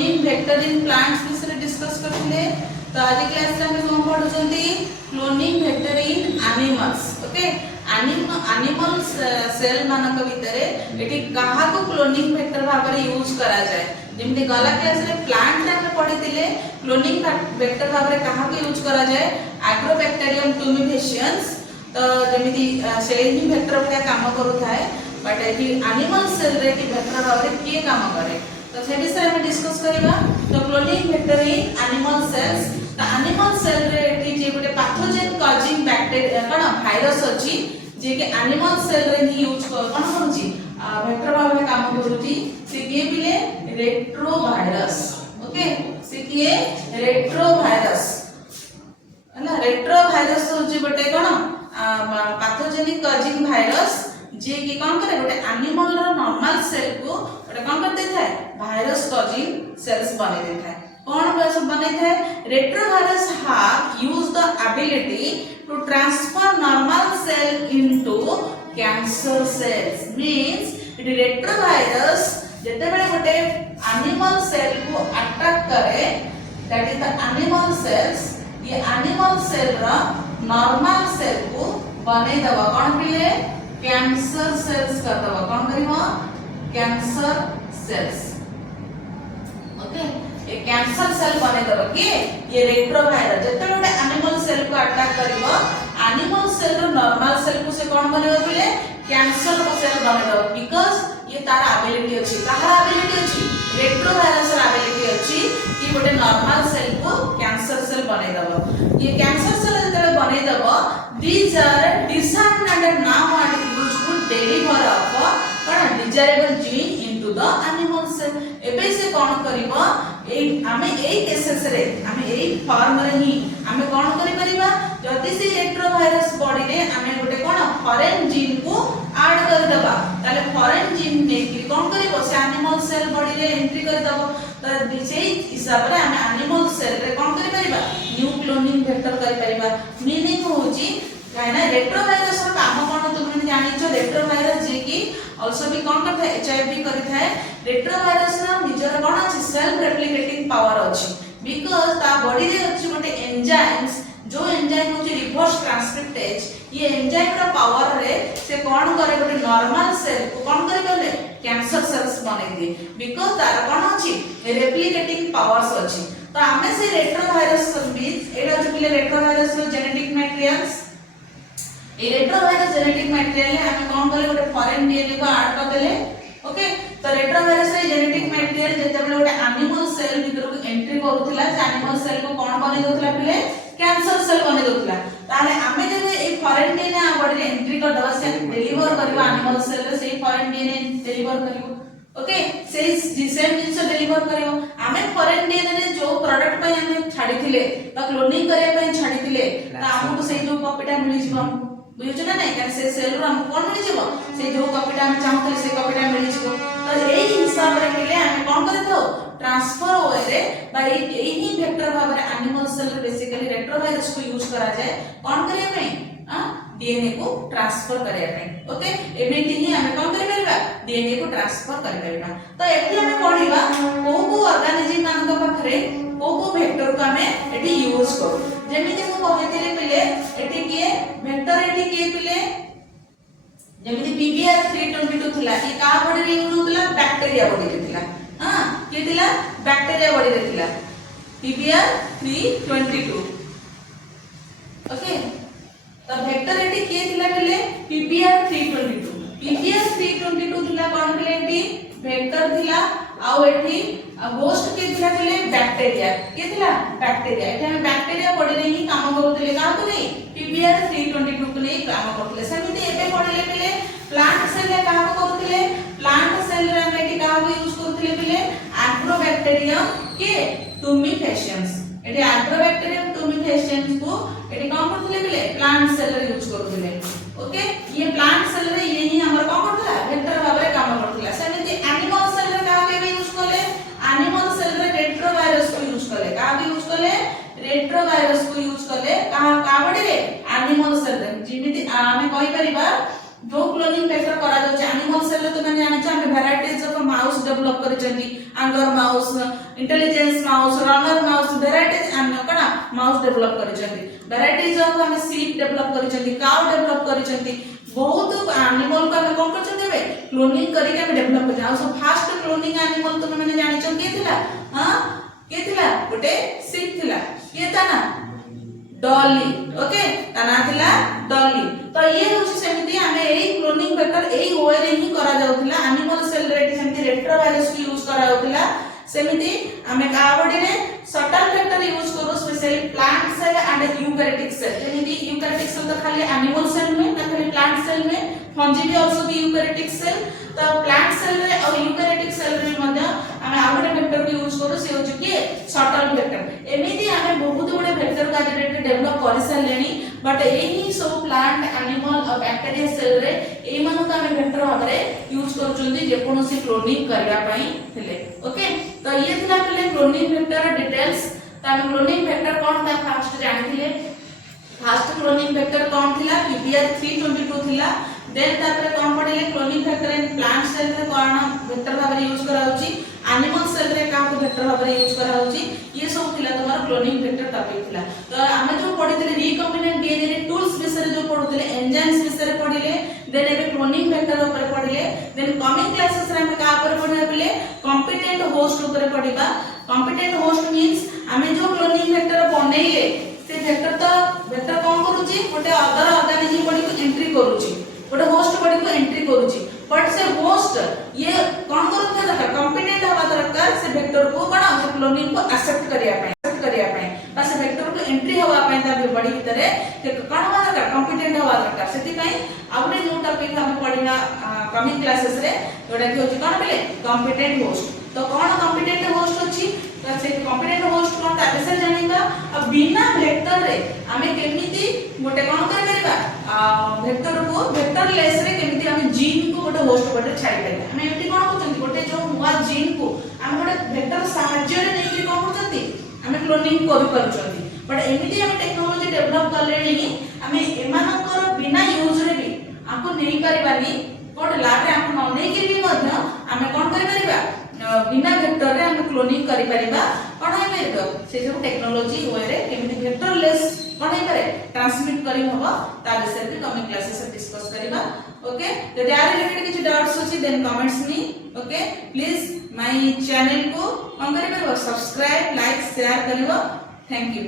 Cloning vector in plants विषय discuss करथिले। तो आज क्लास में हम पढुचंती क्लोनिंग वेक्टर इन एनिमल्स। ओके, एनिमल सेल मानक भितरे एठी काहा को क्लोनिंग वेक्टर भाबरे यूज करा जाय। जेमते गला क्लास रे प्लांट रे हम पढिथिले क्लोनिंग वेक्टर भाबरे काहा को यूज करा जाय एग्रोबैक्टीरियम ट्यूमिफेशियंस। तो जेमिति सेल ही वेक्टर भलिया काम करू थाए, बट एठी एनिमल सेल रे की वेक्टर भाबरे के काम करे तो से विषय में डिस्कस करिबा। तो cloning vector in animal cells. तो एनिमल सेल रे एठी जे गोटे पैथोजेन कॉजिंग बैक्टीरिया कोन वायरस अछि जे के एनिमल सेल रे ही यूज कोन करूची वेक्टर भाबरे काम करूची। से के पिले रेट्रोवायरस। ओके, से के रेट्रोवायरस हला। रेट्रोवायरस होची गोटे कोन पैथोजेनिक कॉजिंग वायरस जे कि कोन करे गोटे एनिमल रो नॉर्मल सेल को गोटे कोन कर देथाय वायरस कॉजिंग सेल्स बने देथाय। कोन वायरस बने थाय retrovirus have use the ability to transfer normal cell into cancer cells. Means it retrovirus जते बेले गोटे एनिमल सेल को अटैक करे that is the animal cells. ये एनिमल सेल रा नॉर्मल सेल को बने दबा कोन पिले कैंसर सेल्स कर दबा। कोन करिवो कैंसर सेल्स। ओके, ये कैंसर सेल बने दबा के ये रेट्रोवायरस जते बेले एनिमल सेल को अटैक करिवो एनिमल सेल रो नॉर्मल सेल को से कोन बनेबो पिले कैंसर को सेल बने दबा। बिकॉज़ ये तार एबिलिटी अछि काहा एबिलिटी अछि रेट्रोवायरस रा एबिलिटी अछि कि गोटे नॉर्मल सेल को कैंसर सेल बने दबा। ये कैंसर सेल जते बने दबा these are designed and now are used to deliver of desirable gene into the animal cell। एबे से कोन करिवो ए हमें एई केसेस रे हमें एई फॉर्म रे ही हमें कोन करि परिबा जदि से रेट्रोवायरस बॉडी रे हमें गोटे कोन फॉरेन जीन को ऐड कर दबा ताले फॉरेन जीन ने कि कोन करिवो से एनिमल सेल बॉडी रे एंट्री कर दबो। तो से हिसाब रे हमें एनिमल सेल रे कोन करि परिबा न्यू क्लोनिंग वेक्टर करि परिबा। मीनिंग होची काइना रेट्रोवायरस रो काम कोन तुमने जानि छ रेट्रोवायरस जे कि आल्सो भी कोन करथा एचआईवी करि थाए। रेट्रोवायरस ना निजर कोन अछि सेल्फ रेप्लिकेटिंग पावर अछि बिकॉज़ ता बॉडी रे अछि गोटे एंजाइम्स जो एंजाइम होची रिवर्स ट्रांसक्रिप्टेज। ये एंजाइम रो पावर रे से कोन करे गोटे नॉर्मल सेल को कोन करे बोले कैंसर सेल्स बने दे बिकॉज़ तार कोन अछि रेप्लिकेटिंग पावर्स अछि। तो हमें से रेट्रोवायरस मींस एटा जो पिले रेट्रोवायरस रो जेनेटिक मटेरियल्स ए रेट्रोवायरस जेनेटिक मटेरियल है हमें कोन करे गोटे फॉरेन डीएनए को ऐड कर देले। ओके, तो रेट्रोवायरस रे जेनेटिक मटेरियल जते बेले गोटे एनिमल सेल भीतर को एंट्री करूथिला से एनिमल सेल को कोन बने दोथला पिले कैंसर सेल बने दोथला। ताले हमें जब ए फॉरेन डीएनए आ बॉडी रे एंट्री कर दवा से डिलीवर करबा एनिमल सेल रे से फॉरेन डीएनए डिलीवर करिवो। ओके, से सेम जिंस डिलीवर करिवो। हमें फॉरेन डीएनए रे जो प्रोडक्ट पय हमें छाडिथिले बा क्लोनिंग करे पय छाडिथिले ता हमकु से जो कॉपीटा मिलि जिवो बुझुछ ना नहीं कारण से सेल रो हम कोन मिलि जिवो से जो कॉपीटा हम चाहतले से कॉपीटा मिलि जिवो। तो एई हिसाब रे पिले हम कोन करथौ ट्रांसफर होय रे बा एई ही वेक्टर भाबरे एनिमल सेल रे बेसिकली रेट्रोवायरस को यूज करा जाय कोन करे में डीएनए को ट्रांसफर करे में। ओके, एमिति ही हम कोन करे परबा डीएनए को ट्रांसफर करे परबा। तो एठी हम पढिबा को ऑर्गेनिज्म मानक पाखरे को वेक्टर को हमें एठी यूज करू। जेमिति को कहितले पिले एठी के वेक्टर एठी के पिले जेमिति पीबीआर 322 थिला ई का बॉडी रे यूज होतला बैक्टीरिया बॉडी रे थिला। हां के थिला बैक्टीरिया बॉडी रे थिला पीबीआर 322। ओके, तो वेक्टर एठी के थिला पिले पीबीआर 322। पीबीआर 322 थिला कोन पिले एठी वेक्टर थिला आउ एठी होस्ट के थिला पिले बैक्टीरिया के थिला बैक्टीरिया। एठी हम बैक्टीरिया बॉडी रे ही काम करूतले का को नै पीबीआर 322 को नै काम करूतले। सेमिति एबे पढले पिले प्लांट सेल रे काम करूतले। प्लांट सेल रे हम एठी का यूज करूतले पिले एग्रोबैक्टीरियम के ट्यूमिफेशियंस। एठी एग्रोबैक्टीरियम ट्यूमिफेशियंस को एठी काम करूतले पिले प्लांट सेल रे यूज करूतले। ओके, ये प्लांट सेल रे ये ही हमर काम करतला वेक्टर भाबरे काम करतला। सेमिति एनिमल सेल रे का यूज करले एनिमल सेल रे रेट्रोवायरस को यूज करले का यूज करले रेट्रोवायरस को यूज करले का बॉडी रे एनिमल सेल रे। जेमिति आमे कहि परिबा जो क्लोनिंग वेक्टर करा जाउछ एनिमल सेल रे तो माने जानि छ हम वैरायटीज ऑफ माउस डेवलप करिसेंती आंगर mouse intelligence mouse runner mouse varieties हम कणा माउस डेवलप करिसेंती वैरायटीज ऑफ हम शीप डेवलप करिसेंती काउ डेवलप करिसेंती बहुत एनिमल को हम कोन करछन देबे क्लोनिंग करी के हम डेवलप कर जाउ सब फास्ट क्लोनिंग एनिमल तो माने जानि छ के थिला हां के थिला गोटे शीप थिला के था ना डॉली ओके ता ना थिला डॉली तो ये होछि सेमिति हमें एई क्लोनिंग वेक्टर एई वे रे ही करा जाउतिला एनिमल सेल रे सेमिति रेट्रोवायरस को यूज करा जाउतिला सेमिति हमें कावडी रे सटल वेक्टर यूज करू specially plant cell and eukaryotic cell सेमिति यूकैरियोटिक सेल तो खाली एनिमल सेल में ना खाली प्लांट सेल में फंजी भी आल्सो बी यूकैरियोटिक सेल तो प्लांट सेल रे और यूकैरियोटिक सेल रे मध्ये हमें आउटे वेक्टर को यूज करू से होछि कि सटल वेक्टर एमिति हमें बहुत गुडे वेक्टर का डेवलप कर सारलेनी बट एही सब प्लांट एनिमल और बैक्टीरिया सेल रे एई मानु का हमें वेक्टर भाबरे यूज करचुंदी जे कोनोसी क्लोनिंग करबा पई थिले ओके तो ये थिला पले क्लोनिंग वेक्टर डिटेल्स त हम क्लोनिंग वेक्टर कोन ता फास्ट जानिथिले फास्ट क्लोनिंग वेक्टर कोन थिला PPR 322 थिला देन तापर कोन पडिले cloning vector in plant cell रे कोन वेक्टर भाबरे यूज करा होची एनिमल सेल रे का वेक्टर भाबरे यूज करा होची ये सब थिला तमर क्लोनिंग वेक्टर टॉपिक थिला तो हम जो पढितले रिकॉम्बिनेंट डीएनए रे टूल्स विषय जो पढुतले एंजाइम्स विषय पढिले देन एबे क्लोनिंग वेक्टर ऊपर पढिले देन कमिंग क्लासेस रे हम का ऊपर पढिबा बोले कॉम्पिटेंट होस्ट ऊपर पढिबा कॉम्पिटेंट होस्ट मींस हमें जो क्लोनिंग वेक्टर बनेइले से वेक्टर तो वेक्टर कोन करूची गोटे अदर ऑर्गेनिज्म बॉडी को एंट्री करूची गोटे होस्ट बॉडी को एंट्री करूची बट से होस्ट ये कोन करत दरकार कॉम्पिटेंट हवा दरकार से वेक्टर को कोन से क्लोनिंग को एक्सेप्ट करिया पय बस वेक्टर को एंट्री हवा पय ता बॉडी भीतर से कोन हवा दरकार कॉम्पिटेंट हवा दरकार सेति पय आपने जो टॉपिक हम पढिना कमिंग क्लासेस रे जोडा कि होची कोन बोले कॉम्पिटेंट होस्ट तो कोन कॉम्पिटेंट होस्ट होची तो से कॉम्पिटेंट होस्ट कोन ता विषय जानिबा अब बिना वेक्टर रे हमें केमिति गोटे कोन कर परिबा वेक्टर को वेक्टर लेस रे केमिति हमें जीन को गोटे होस्ट बटे छाडी परिबा हमें एटी कोन होचंती गोटे जो हुआ जीन को हम गोटे वेक्टर सहाय्य रे नेकी कोन होचंती हमें क्लोनिंग कर परचंती बट एमिति हम टेक्नोलॉजी डेवलप करलेनी हमें एमानकर बिना यूज रे भी आपको नहीं परिबानी कोड लैब रे आपको न नहीं के भी मध्य हमें कोन कर परिबा बिना वेक्टर रे हम क्लोनिंग करि परिबा कोन है मेरदो से सब टेक्नोलॉजी होय रे केमिति वेक्टर लेस कोन है करे ट्रांसमिट करि हबो ता विषय पे कमिंग क्लासेस से डिस्कस करिबा ओके यदि आ रिलेटेड किछ डाउट्स अछि देन कमेंट्स मी ओके प्लीज माय चैनल को कोन करिबो सब्सक्राइब लाइक शेयर करिवो थैंक यू।